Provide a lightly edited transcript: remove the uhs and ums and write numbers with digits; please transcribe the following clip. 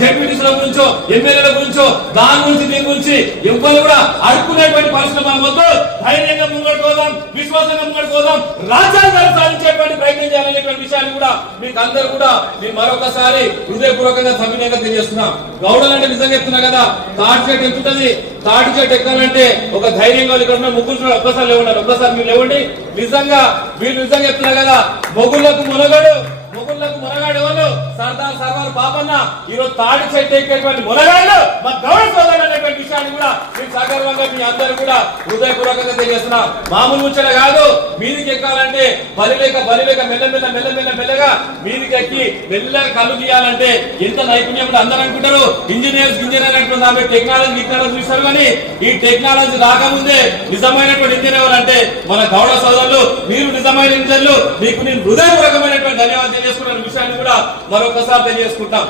జడ్పీటీసీల గురించో ఎమ్మెల్యేల గురించో దాని గురించి దీని గురించి ఎవ్వరు కూడా అడుక్కునేటువంటి పరిస్థితి మన వద్దు. ధైర్యంగా ముంగడుకోదాం, విశ్వాసంగా ముంగడుకోదాం, రాజ్యాంగాన్ని సాధించేటువంటి ప్రయత్నం చేయాలనేటువంటి విషయాన్ని కూడా మీకు అందరూ కూడా మేము మరొకసారి హృదయపూర్వకంగా సవినయంగా తెలియజేస్తున్నాం. గౌడలు అంటే నిజంగా చెప్తున్నా కదా, తాటి చెట్టు ఎంతుంటది, తాటి చెట్టు ఎక్కాలంటే ఒక ధైర్యంగా ఇక్కడ ఉన్న ముగ్గురు ఒక్కసారి లేవండి, ఒక్కసారి మీరు లేవండి. నిజంగా వీళ్ళు నిజంగా చెప్తున్నా కదా, మొగుళ్లకు మునగాడు వాళ్ళు సర్దార్ సర్వార్ బాబన్న ఈరోజు తాడి చెట్టు ఎక్కేటువంటి మునగాళ్ళు మా గౌరవ సోదరులు అనేటువంటి విషయాన్ని కూడా మేము సగర్వంగా మీ అందరూ కూడా హృదయపూర్వకంగా తెలియజేస్తున్నాం. మామూలు ముచ్చట కాదు, మీదికి ఎక్కాలంటే బలిలేక మెల్లగా మీదికి ఎక్కి మెల్లగా కళ్ళు తీయాలంటే ఎంత నైపుణ్యం అందరూ అనుకుంటారు. ఇంజనీర్ అంటున్నారు, టెక్నాలజీ చూస్తారు. కానీ ఈ టెక్నాలజీ రాకముందే నిజమైనటువంటి ఇంజనీర్ అంటే మన గౌరవ సోదరులు. మీరు నిజమైన ఇంజనీర్లు, మీకు నేను హృదయపూర్వకమైనటువంటి ధన్యవాదాలు తెలియజేసుకున్న విషయాన్ని కూడా మరొకసారి తెలియజేసుకుంటాం.